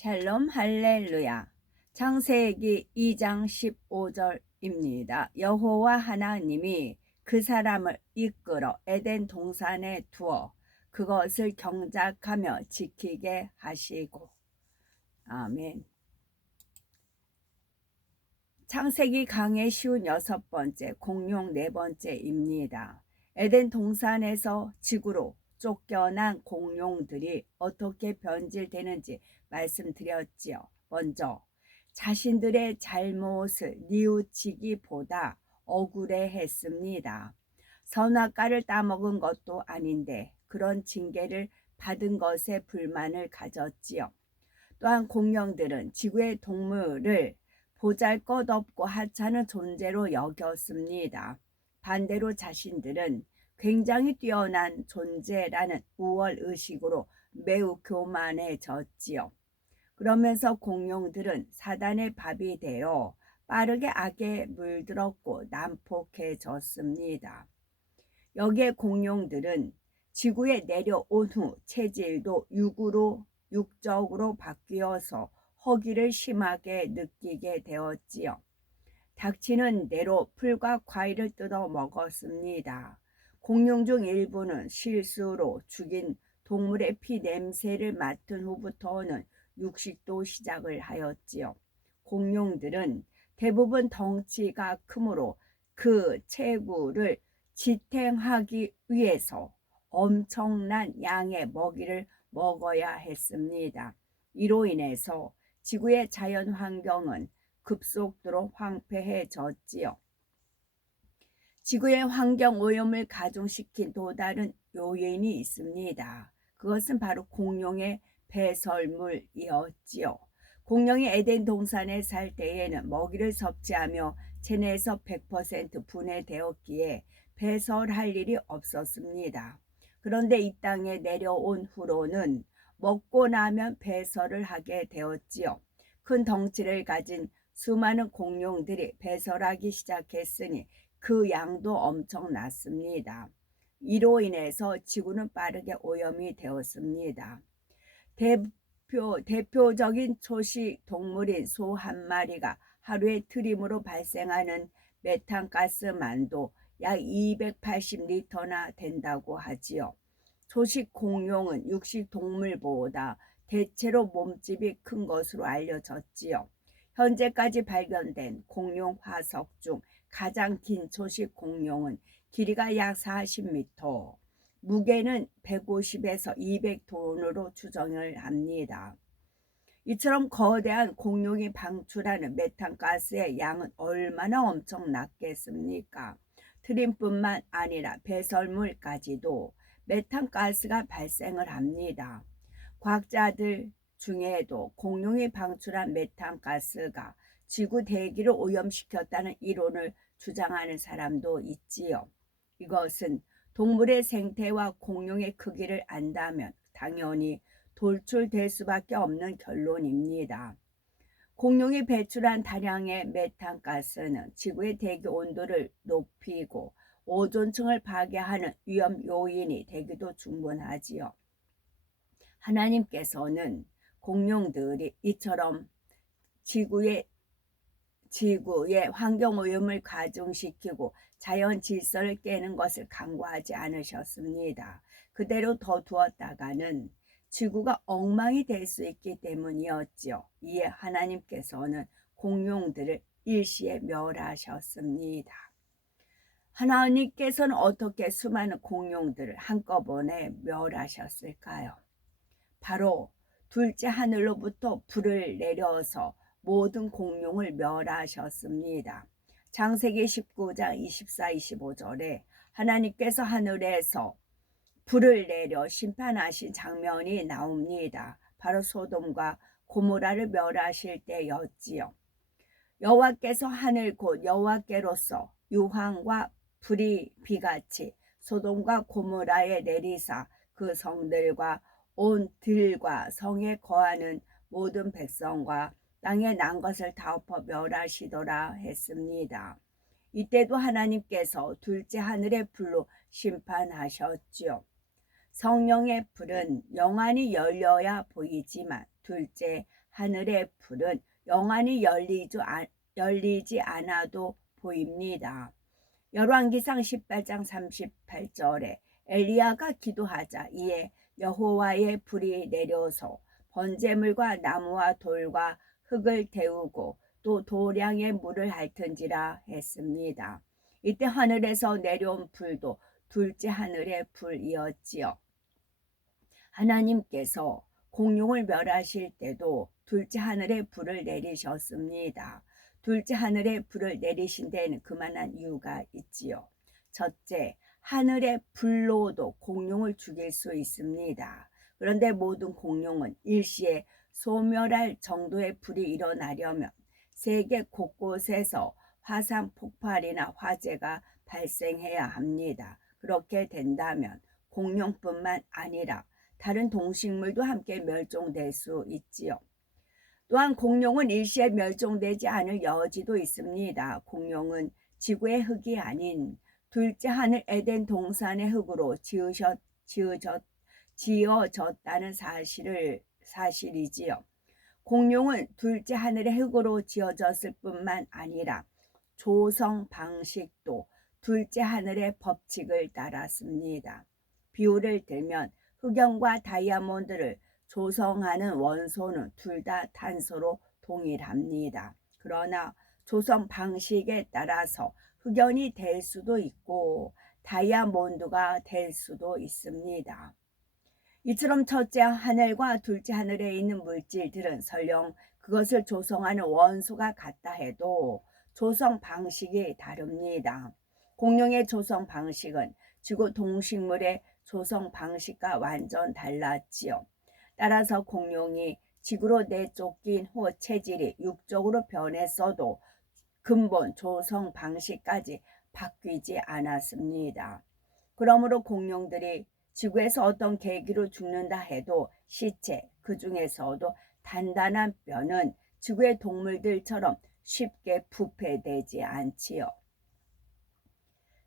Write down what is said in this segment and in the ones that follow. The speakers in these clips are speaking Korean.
샬롬 할렐루야. 창세기 2장 15절입니다. 여호와 하나님이 그 사람을 이끌어 에덴 동산에 두어 그것을 경작하며 지키게 하시고. 아멘. 창세기 강의 쉬운 6번째, 공룡 4번째입니다. 에덴 동산에서 지구로 쫓겨난 공룡들이 어떻게 변질되는지 말씀드렸지요. 먼저 자신들의 잘못을 뉘우치기보다 억울해했습니다. 선악과를 따먹은 것도 아닌데 그런 징계를 받은 것에 불만을 가졌지요. 또한 공룡들은 지구의 동물을 보잘것없고 하찮은 존재로 여겼습니다. 반대로 자신들은 굉장히 뛰어난 존재라는 우월의식으로 매우 교만해졌지요. 그러면서 공룡들은 사단의 밥이 되어 빠르게 악에 물들었고 난폭해졌습니다. 여기에 공룡들은 지구에 내려온 후 체질도 육적으로 바뀌어서 허기를 심하게 느끼게 되었지요. 닥치는 대로 풀과 과일을 뜯어 먹었습니다. 공룡 중 일부는 실수로 죽인 동물의 피 냄새를 맡은 후부터는 육식도 시작을 하였지요. 공룡들은 대부분 덩치가 크므로 그 체구를 지탱하기 위해서 엄청난 양의 먹이를 먹어야 했습니다. 이로 인해서 지구의 자연 환경은 급속도로 황폐해졌지요. 지구의 환경 오염을 가중시킨 또 다른 요인이 있습니다. 그것은 바로 공룡의 배설물이었지요. 공룡이 에덴 동산에 살 때에는 먹이를 섭취하며 체내에서 100% 분해되었기에 배설할 일이 없었습니다. 그런데 이 땅에 내려온 후로는 먹고 나면 배설을 하게 되었지요. 큰 덩치를 가진 수많은 공룡들이 배설하기 시작했으니 그 양도 엄청났습니다. 이로 인해서 지구는 빠르게 오염이 되었습니다. 대표적인 초식 동물인 소 한 마리가 하루에 트림으로 발생하는 메탄가스만도 약 280리터나 된다고 하지요. 초식 공룡은 육식 동물보다 대체로 몸집이 큰 것으로 알려졌지요. 현재까지 발견된 공룡 화석 중 가장 긴 초식 공룡은 길이가 약 40m, 무게는 150에서 200톤으로 추정을 합니다. 이처럼 거대한 공룡이 방출하는 메탄가스의 양은 얼마나 엄청났겠습니까? 트림뿐만 아니라 배설물까지도 메탄가스가 발생을 합니다. 과학자들 중에도 공룡이 방출한 메탄가스가 지구 대기를 오염시켰다는 이론을 주장하는 사람도 있지요. 이것은 동물의 생태와 공룡의 크기를 안다면 당연히 돌출될 수밖에 없는 결론입니다. 공룡이 배출한 다량의 메탄가스는 지구의 대기 온도를 높이고 오존층을 파괴하는 위험 요인이 되기도 충분하지요. 하나님께서는 공룡들이 이처럼 지구의 환경오염을 가중시키고 자연 질서를 깨는 것을 강구하지 않으셨습니다. 그대로 더 두었다가는 지구가 엉망이 될 수 있기 때문이었지요. 이에 하나님께서는 공룡들을 일시에 멸하셨습니다. 하나님께서는 어떻게 수많은 공룡들을 한꺼번에 멸하셨을까요? 바로 둘째 하늘로부터 불을 내려서 모든 공룡을 멸하셨습니다. 창세기 19장 24, 25절에 하나님께서 하늘에서 불을 내려 심판하신 장면이 나옵니다. 바로 소돔과 고모라를 멸하실 때였지요. 여호와께서 하늘 곧 여호와께로서 유황과 불이 비같이 소돔과 고모라에 내리사 그 성들과 온 들과 성에 거하는 모든 백성과 땅에 난 것을 다 엎어 멸하시더라 했습니다. 이때도 하나님께서 둘째 하늘의 불로 심판하셨지요. 성령의 불은 영원히 열려야 보이지만 둘째 하늘의 불은 영원히 열리지 않아도 보입니다. 열왕기상 18장 38절에 엘리야가 기도하자 이에 여호와의 불이 내려서 번제물과 나무와 돌과 흙을 데우고 또 도량에 물을 핥은지라 했습니다. 이때 하늘에서 내려온 불도 둘째 하늘의 불이었지요. 하나님께서 공룡을 멸하실 때도 둘째 하늘의 불을 내리셨습니다. 둘째 하늘의 불을 내리신 데에는 그만한 이유가 있지요. 첫째, 하늘의 불로도 공룡을 죽일 수 있습니다. 그런데 모든 공룡은 일시에 소멸할 정도의 불이 일어나려면 세계 곳곳에서 화산 폭발이나 화재가 발생해야 합니다. 그렇게 된다면 공룡뿐만 아니라 다른 동식물도 함께 멸종될 수 있지요. 또한 공룡은 일시에 멸종되지 않을 여지도 있습니다. 공룡은 지구의 흙이 아닌 둘째 하늘 에덴 동산의 흙으로 지어졌다는 사실이지요. 공룡은 둘째 하늘의 흙으로 지어졌을 뿐만 아니라 조성 방식도 둘째 하늘의 법칙을 따랐습니다. 비유를 들면 흑연과 다이아몬드를 조성하는 원소는 둘 다 탄소로 동일합니다. 그러나 조성 방식에 따라서 흑연이 될 수도 있고 다이아몬드가 될 수도 있습니다. 이처럼 첫째 하늘과 둘째 하늘에 있는 물질들은 설령 그것을 조성하는 원소가 같다 해도 조성 방식이 다릅니다. 공룡의 조성 방식은 지구 동식물의 조성 방식과 완전 달랐지요. 따라서 공룡이 지구로 내쫓긴 후 체질이 육적으로 변했어도 근본 조성 방식까지 바뀌지 않았습니다. 그러므로 공룡들이 지구에서 어떤 계기로 죽는다 해도 시체, 그 중에서도 단단한 뼈는 지구의 동물들처럼 쉽게 부패되지 않지요.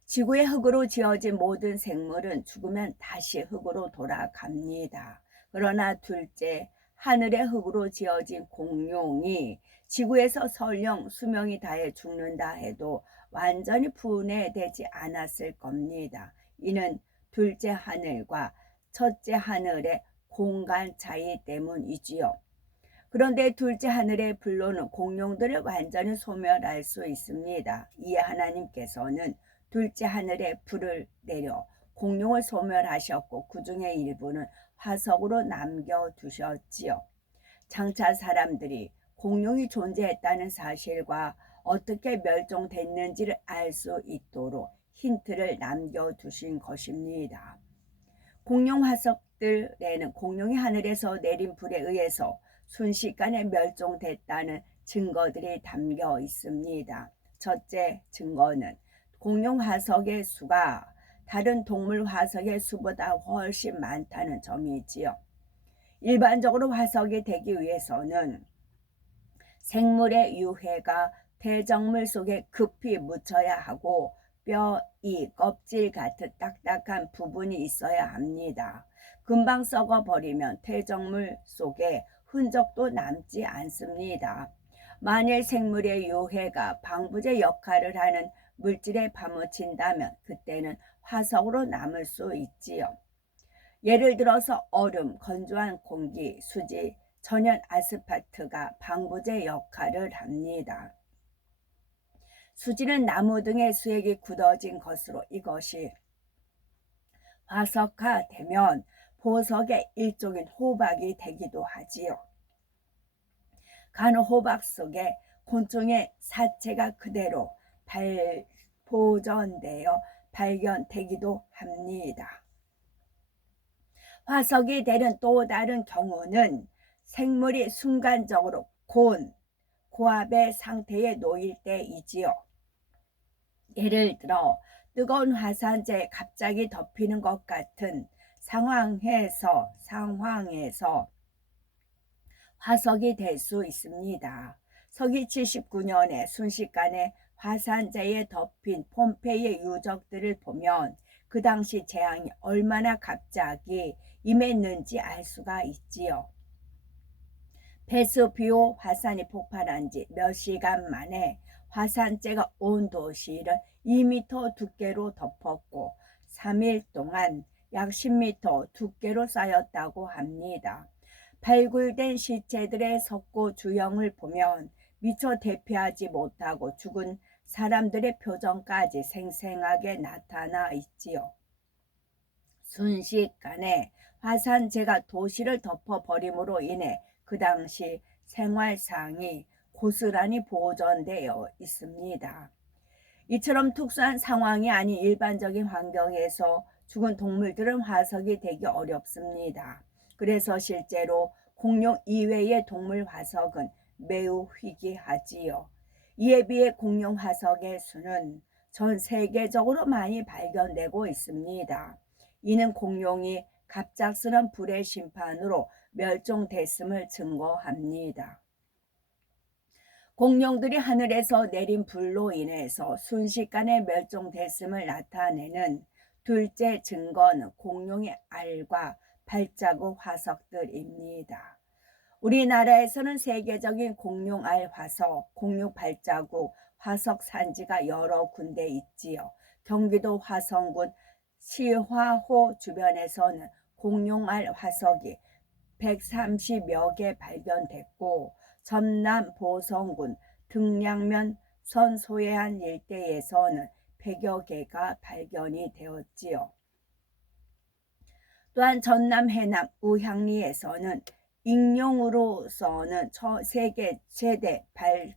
지구의 흙으로 지어진 모든 생물은 죽으면 다시 흙으로 돌아갑니다. 그러나 둘째, 하늘의 흙으로 지어진 공룡이 지구에서 설령 수명이 다해 죽는다 해도 완전히 분해되지 않았을 겁니다. 이는 둘째 하늘과 첫째 하늘의 공간 차이 때문이지요. 그런데 둘째 하늘의 불로는 공룡들을 완전히 소멸할 수 있습니다. 이에 하나님께서는 둘째 하늘에 불을 내려 공룡을 소멸하셨고 그 중에 일부는 화석으로 남겨두셨지요. 장차 사람들이 공룡이 존재했다는 사실과 어떻게 멸종됐는지를 알 수 있도록 힌트를 남겨두신 것입니다. 공룡 화석들에는 공룡이 하늘에서 내린 불에 의해서 순식간에 멸종됐다는 증거들이 담겨 있습니다. 첫째 증거는 공룡 화석의 수가 다른 동물 화석의 수보다 훨씬 많다는 점이지요. 일반적으로 화석이 되기 위해서는 생물의 유해가 대정물 속에 급히 묻혀야 하고 뼈, 껍질 같은 딱딱한 부분이 있어야 합니다. 금방 썩어버리면 퇴적물 속에 흔적도 남지 않습니다. 만일 생물의 유해가 방부제 역할을 하는 물질에 파묻힌다면 그때는 화석으로 남을 수 있지요. 예를 들어서 얼음, 건조한 공기, 수지, 천연 아스파트가 방부제 역할을 합니다. 수지는 나무 등의 수액이 굳어진 것으로 이것이 화석화되면 보석의 일종인 호박이 되기도 하지요. 간혹 호박 속에 곤충의 사체가 그대로 보존되어 발견되기도 합니다. 화석이 되는 또 다른 경우는 생물이 순간적으로 고압의 상태에 놓일 때이지요. 예를 들어 뜨거운 화산재에 갑자기 덮이는 것 같은 상황에서 화석이 될 수 있습니다. 서기 79년에 순식간에 화산재에 덮인 폼페이의 유적들을 보면 그 당시 재앙이 얼마나 갑자기 임했는지 알 수가 있지요. 베스비오 화산이 폭발한 지 몇 시간 만에 화산재가 온 도시를 2m 두께로 덮었고 3일 동안 약 10m 두께로 쌓였다고 합니다. 발굴된 시체들의 석고 주형을 보면 미처 대피하지 못하고 죽은 사람들의 표정까지 생생하게 나타나 있지요. 순식간에 화산재가 도시를 덮어버림으로 인해 그 당시 생활상이 고스란히 보존되어 있습니다. 이처럼 특수한 상황이 아닌 일반적인 환경에서 죽은 동물들은 화석이 되기 어렵습니다. 그래서 실제로 공룡 이외의 동물 화석은 매우 희귀하지요. 이에 비해 공룡 화석의 수는 전 세계적으로 많이 발견되고 있습니다. 이는 공룡이 갑작스런 불의 심판으로 멸종됐음을 증거합니다. 공룡들이 하늘에서 내린 불로 인해서 순식간에 멸종됐음을 나타내는 둘째 증거는 공룡의 알과 발자국 화석들입니다. 우리나라에서는 세계적인 공룡알 화석, 공룡 발자국 화석 산지가 여러 군데 있지요. 경기도 화성군 시화호 주변에서는 공룡알 화석이 130여 개 발견됐고 전남 보성군 등량면 선소해안 일대에서는 100여 개가 발견이 되었지요. 또한 전남 해남 우향리에서는 익룡으로서는 세계 최대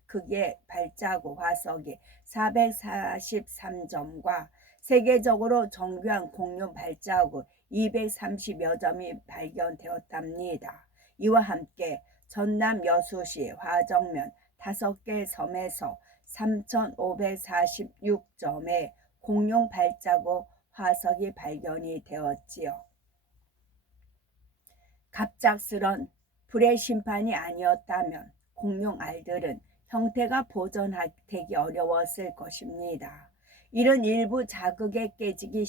크기의 발자국 화석이 443점과 세계적으로 정교한 공룡 발자국 230여 점이 발견되었답니다. 이와 함께 전남 여수시 화정면 5개 섬에서 3,546점의 공룡 발자국 화석이 발견이 되었지요. 갑작스런 불의 심판이 아니었다면 공룡 알들은 형태가 보존되기 어려웠을 것입니다. 이런 일부 자극에 깨지기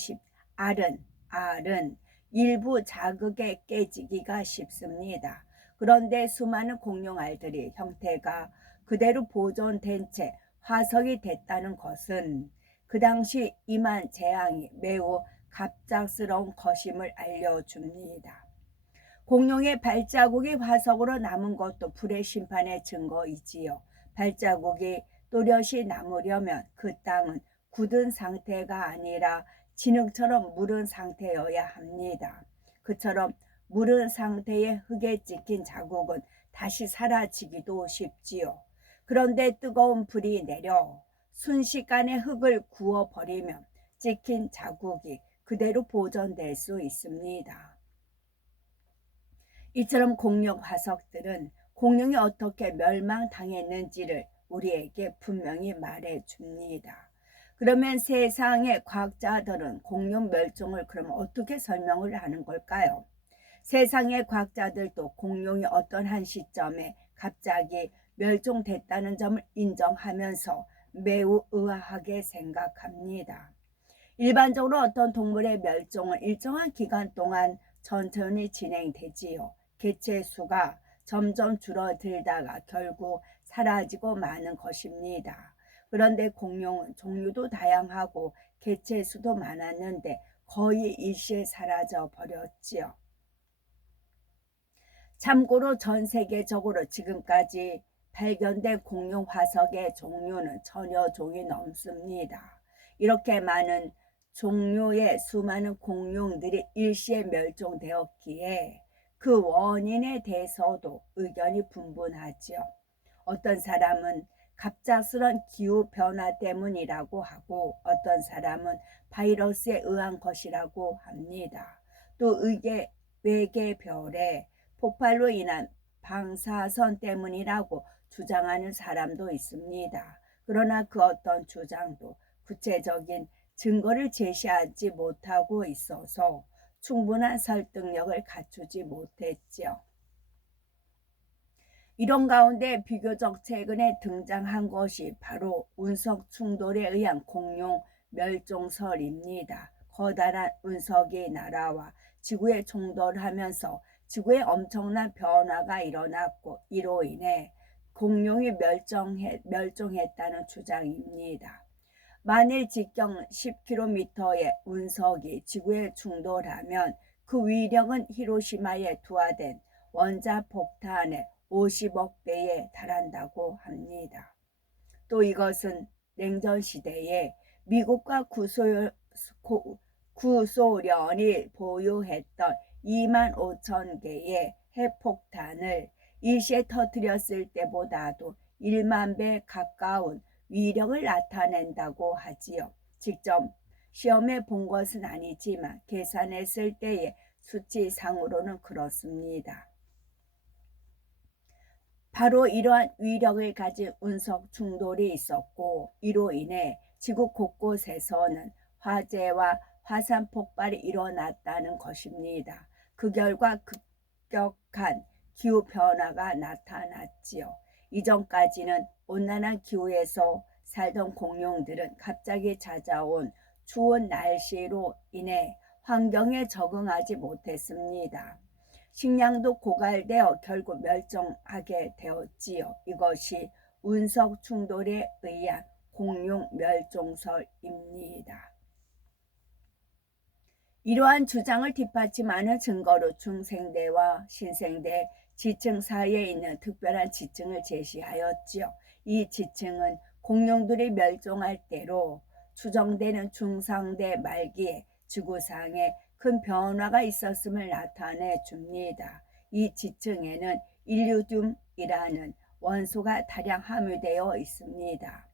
알은 일부 자극에 깨지기가 쉽습니다. 그런데 수많은 공룡 알들이 형태가 그대로 보존된 채 화석이 됐다는 것은 그 당시 임한 재앙이 매우 갑작스러운 것임을 알려줍니다. 공룡의 발자국이 화석으로 남은 것도 불의 심판의 증거이지요. 발자국이 또렷이 남으려면 그 땅은 굳은 상태가 아니라 진흙처럼 무른 상태여야 합니다. 그처럼 무른 상태의 흙에 찍힌 자국은 다시 사라지기도 쉽지요. 그런데 뜨거운 불이 내려 순식간에 흙을 구워버리면 찍힌 자국이 그대로 보존될 수 있습니다. 이처럼 공룡 화석들은 공룡이 어떻게 멸망당했는지를 우리에게 분명히 말해줍니다. 그러면 세상의 과학자들은 공룡 멸종을 그럼 어떻게 설명을 하는 걸까요? 세상의 과학자들도 공룡이 어떤 한 시점에 갑자기 멸종됐다는 점을 인정하면서 매우 의아하게 생각합니다. 일반적으로 어떤 동물의 멸종은 일정한 기간 동안 천천히 진행되지요. 개체 수가 점점 줄어들다가 결국 사라지고 마는 것입니다. 그런데 공룡은 종류도 다양하고 개체 수도 많았는데 거의 일시에 사라져 버렸지요. 참고로 전 세계적으로 지금까지 발견된 공룡 화석의 종류는 천여 종이 넘습니다. 이렇게 많은 종류의 수많은 공룡들이 일시에 멸종되었기에 그 원인에 대해서도 의견이 분분하지요. 어떤 사람은 갑작스런 기후변화 때문이라고 하고 어떤 사람은 바이러스에 의한 것이라고 합니다. 또 외계별의 폭발로 인한 방사선 때문이라고 주장하는 사람도 있습니다. 그러나 그 어떤 주장도 구체적인 증거를 제시하지 못하고 있어서 충분한 설득력을 갖추지 못했죠. 이런 가운데 비교적 최근에 등장한 것이 바로 운석 충돌에 의한 공룡 멸종설입니다. 커다란 운석이 날아와 지구에 충돌하면서 지구에 엄청난 변화가 일어났고 이로 인해 공룡이 멸종했다는 주장입니다. 만일 직경 10km의 운석이 지구에 충돌하면 그 위력은 히로시마에 투하된 원자폭탄의 50억 배에 달한다고 합니다. 또 이것은 냉전 시대에 미국과 구소련이 보유했던 25,000개의 핵폭탄을 일시에 터뜨렸을 때보다도 1만 배 가까운 위력을 나타낸다고 하지요. 직접 시험해 본 것은 아니지만 계산했을 때의 수치상으로는 그렇습니다. 바로 이러한 위력을 가진 운석 충돌이 있었고 이로 인해 지구 곳곳에서는 화재와 화산 폭발이 일어났다는 것입니다. 그 결과 급격한 기후변화가 나타났지요. 이전까지는 온난한 기후에서 살던 공룡들은 갑자기 찾아온 추운 날씨로 인해 환경에 적응하지 못했습니다. 식량도 고갈되어 결국 멸종하게 되었지요. 이것이 운석 충돌에 의한 공룡 멸종설입니다. 이러한 주장을 뒷받침하는 증거로 중생대와 신생대 지층 사이에 있는 특별한 지층을 제시하였지요. 이 지층은 공룡들이 멸종할 때로 추정되는 중상대 말기에 지구상에 큰 변화가 있었음을 나타내 줍니다. 이 지층에는 일리듐이라는 원소가 다량 함유되어 있습니다.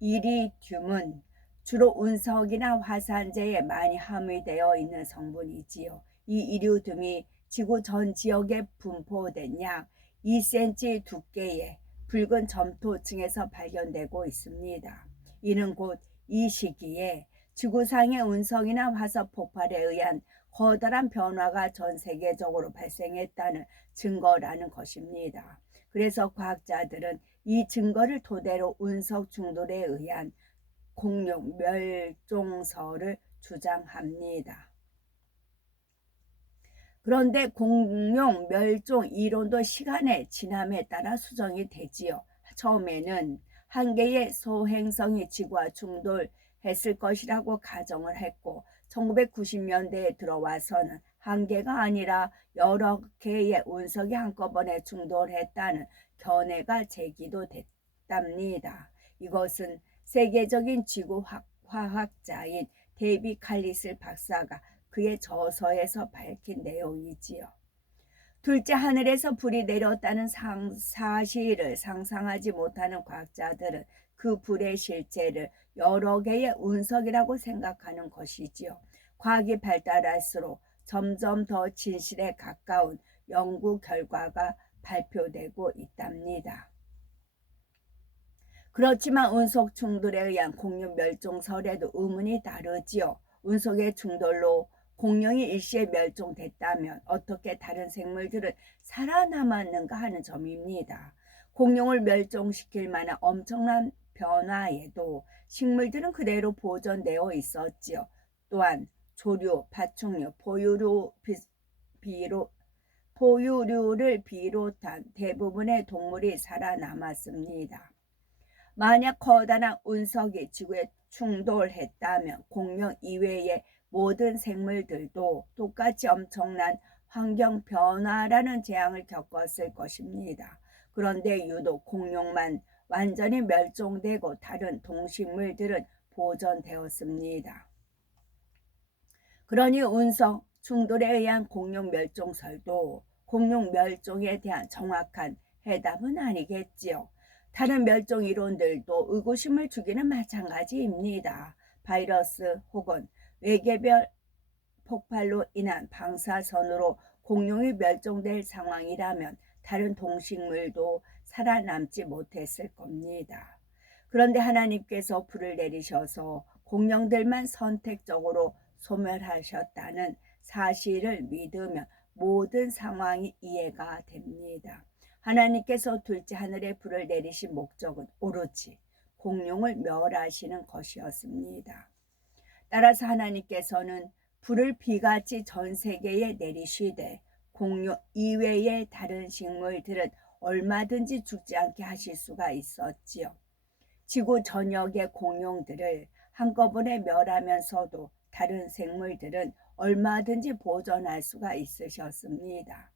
이리듐은 주로 운석이나 화산재에 많이 함유되어 있는 성분이지요. 이 이리듐이 지구 전 지역에 분포된 약 2cm 두께의 붉은 점토층에서 발견되고 있습니다. 이는 곧 이 시기에 지구상의 운석이나 화석 폭발에 의한 커다란 변화가 전 세계적으로 발생했다는 증거라는 것입니다. 그래서 과학자들은 이 증거를 토대로 운석 충돌에 의한 공룡 멸종설을 주장합니다. 그런데 공룡 멸종 이론도 시간의 지남에 따라 수정이 되지요. 처음에는 한 개의 소행성이 지구와 충돌했을 것이라고 가정을 했고 1990년대에 들어와서는 한 개가 아니라 여러 개의 운석이 한꺼번에 충돌했다는 견해가 제기도 됐답니다. 이것은 세계적인 지구 화학자인 데이비 칼리슬 박사가 그의 저서에서 밝힌 내용이지요. 둘째 하늘에서 불이 내렸다는 사실을 상상하지 못하는 과학자들은 그 불의 실체를 여러 개의 운석이라고 생각하는 것이지요. 과학이 발달할수록 점점 더 진실에 가까운 연구 결과가 발표되고 있답니다. 그렇지만 운석 충돌에 의한 공룡 멸종설에도 의문이 다르지요. 운석의 충돌로 공룡이 일시에 멸종됐다면 어떻게 다른 생물들은 살아남았는가 하는 점입니다. 공룡을 멸종시킬 만한 엄청난 변화에도 식물들은 그대로 보존되어 있었지요. 또한 조류, 파충류, 포유류를 비롯한 대부분의 동물이 살아남았습니다. 만약 커다란 운석이 지구에 충돌했다면 공룡 이외의 모든 생물들도 똑같이 엄청난 환경 변화라는 재앙을 겪었을 것입니다. 그런데 유독 공룡만 완전히 멸종되고 다른 동식물들은 보존되었습니다. 그러니 운석 충돌에 의한 공룡 멸종설도 공룡 멸종에 대한 정확한 해답은 아니겠지요. 다른 멸종 이론들도 의구심을 주기는 마찬가지입니다. 바이러스 혹은 외계별 폭발로 인한 방사선으로 공룡이 멸종될 상황이라면 다른 동식물도 살아남지 못했을 겁니다. 그런데 하나님께서 불을 내리셔서 공룡들만 선택적으로 소멸하셨다는 사실을 믿으면 모든 상황이 이해가 됩니다. 하나님께서 둘째 하늘에 불을 내리신 목적은 오로지 공룡을 멸하시는 것이었습니다. 따라서 하나님께서는 불을 비같이 전 세계에 내리시되 공룡 이외의 다른 식물들은 얼마든지 죽지 않게 하실 수가 있었지요. 지구 전역의 공룡들을 한꺼번에 멸하면서도 다른 생물들은 얼마든지 보존할 수가 있으셨습니다.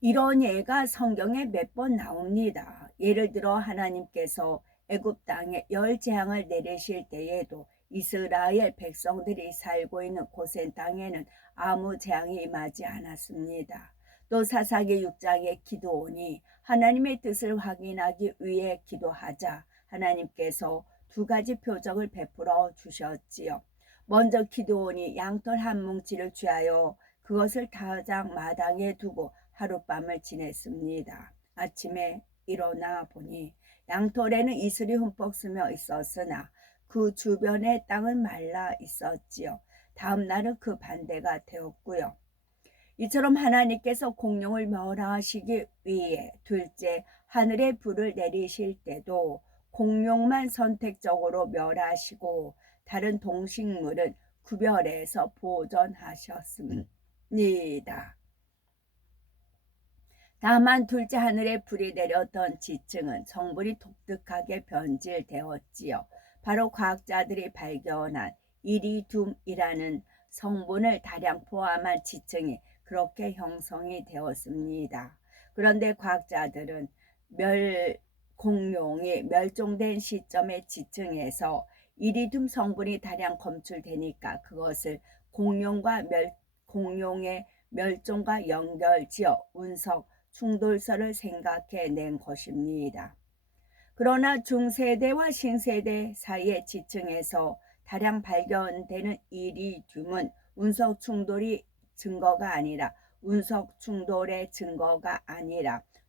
이런 예가 성경에 몇 번 나옵니다. 예를 들어 하나님께서 애굽 땅에 열 재앙을 내리실 때에도 이스라엘 백성들이 살고 있는 고센 땅에는 아무 재앙이 임하지 않았습니다. 또 사사기 6장의 기드온이 하나님의 뜻을 확인하기 위해 기도하자 하나님께서 두 가지 표적을 베풀어 주셨지요. 먼저 기드온이 양털 한 뭉치를 취하여 그것을 타작 마당에 두고 하룻밤을 지냈습니다. 아침에 일어나 보니 양털에는 이슬이 흠뻑 스며 있었으나 그 주변의 땅은 말라 있었지요. 다음 날은 그 반대가 되었고요. 이처럼 하나님께서 공룡을 멸하시기 위해 둘째 하늘의 불을 내리실 때도 공룡만 선택적으로 멸하시고 다른 동식물은 구별해서 보존하셨습니다. 다만 둘째 하늘에 불이 내렸던 지층은 성분이 독특하게 변질되었지요. 바로 과학자들이 발견한 이리듐이라는 성분을 다량 포함한 지층이 그렇게 형성이 되었습니다. 그런데 과학자들은 공룡이 멸종된 시점의 지층에서 이리듐 성분이 다량 검출되니까 그것을 공룡의 멸종과 연결지어 운석 충돌설을 생각해낸 것입니다. 그러나 중세대와 신세대 사이의 지층에서 다량 발견되는 이리듐은 운석 충돌의 증거가 아니라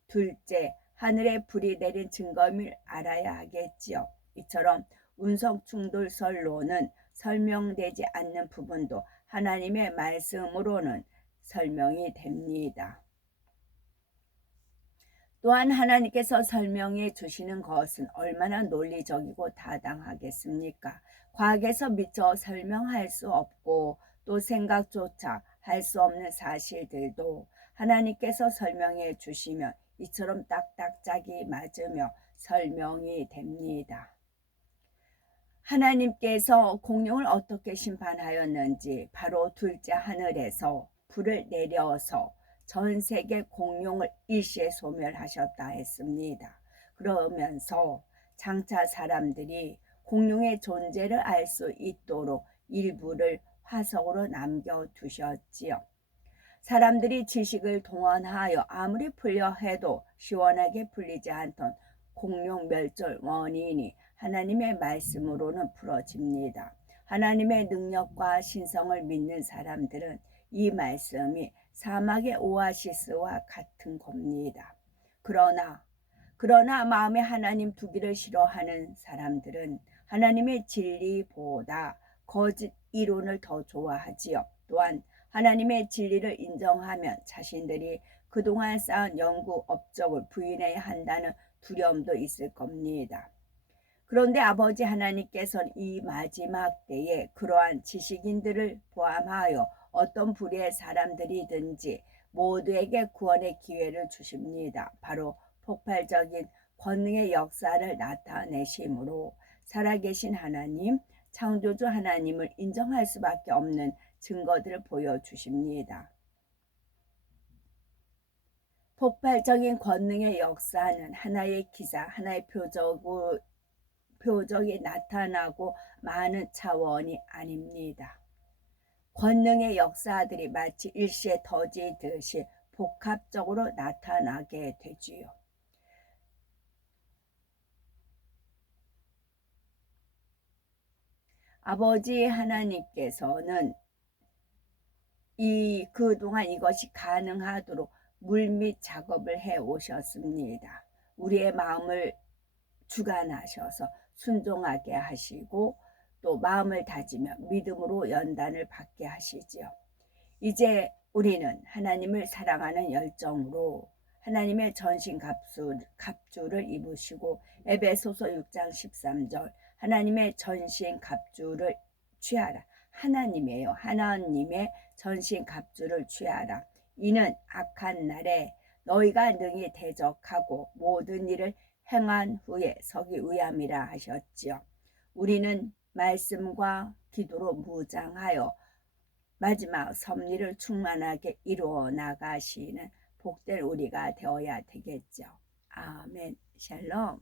둘째 하늘에 불이 내린 증거임을 알아야 하겠지요. 이처럼 운석 충돌설로는 설명되지 않는 부분도 하나님의 말씀으로는 설명이 됩니다. 또한 하나님께서 설명해 주시는 것은 얼마나 논리적이고 타당하겠습니까? 과학에서 미처 설명할 수 없고 또 생각조차 할 수 없는 사실들도 하나님께서 설명해 주시면 이처럼 딱딱짝이 맞으며 설명이 됩니다. 하나님께서 공룡을 어떻게 심판하였는지 바로 둘째 하늘에서 불을 내려서 전 세계 공룡을 일시에 소멸하셨다 했습니다. 그러면서 장차 사람들이 공룡의 존재를 알 수 있도록 일부를 화석으로 남겨두셨지요. 사람들이 지식을 동원하여 아무리 풀려 해도 시원하게 풀리지 않던 공룡 멸종 원인이 하나님의 말씀으로는 풀어집니다. 하나님의 능력과 신성을 믿는 사람들은 이 말씀이 사막의 오아시스와 같은 겁니다. 그러나 마음에 하나님 두기를 싫어하는 사람들은 하나님의 진리보다 거짓 이론을 더 좋아하지요. 또한 하나님의 진리를 인정하면 자신들이 그동안 쌓은 연구 업적을 부인해야 한다는 두려움도 있을 겁니다. 그런데 아버지 하나님께서는 이 마지막 때에 그러한 지식인들을 포함하여 어떤 부류의 사람들이든지 모두에게 구원의 기회를 주십니다. 바로 폭발적인 권능의 역사를 나타내심으로 살아계신 하나님, 창조주 하나님을 인정할 수밖에 없는 증거들을 보여주십니다. 폭발적인 권능의 역사는 하나의 기사, 하나의 표적이 나타나고 많은 차원이 아닙니다. 권능의 역사들이 마치 일시에 터지듯이 복합적으로 나타나게 되지요. 아버지 하나님께서는 그동안 이것이 가능하도록 물밑 작업을 해 오셨습니다. 우리의 마음을 주관하셔서 순종하게 하시고 또 마음을 다지며 믿음으로 연단을 받게 하시지요. 이제 우리는 하나님을 사랑하는 열정으로 하나님의 전신 갑주를 입으시고 에베소서 6장 13절 하나님의 전신 갑주를 취하라. 하나님이에요. 하나님의 전신갑주를 취하라. 이는 악한 날에 너희가 능히 대적하고 모든 일을 행한 후에 서기 위함이라 하셨지요. 우리는 말씀과 기도로 무장하여 마지막 섭리를 충만하게 이루어 나가시는 복된 우리가 되어야 되겠죠. 아멘. 샬롬.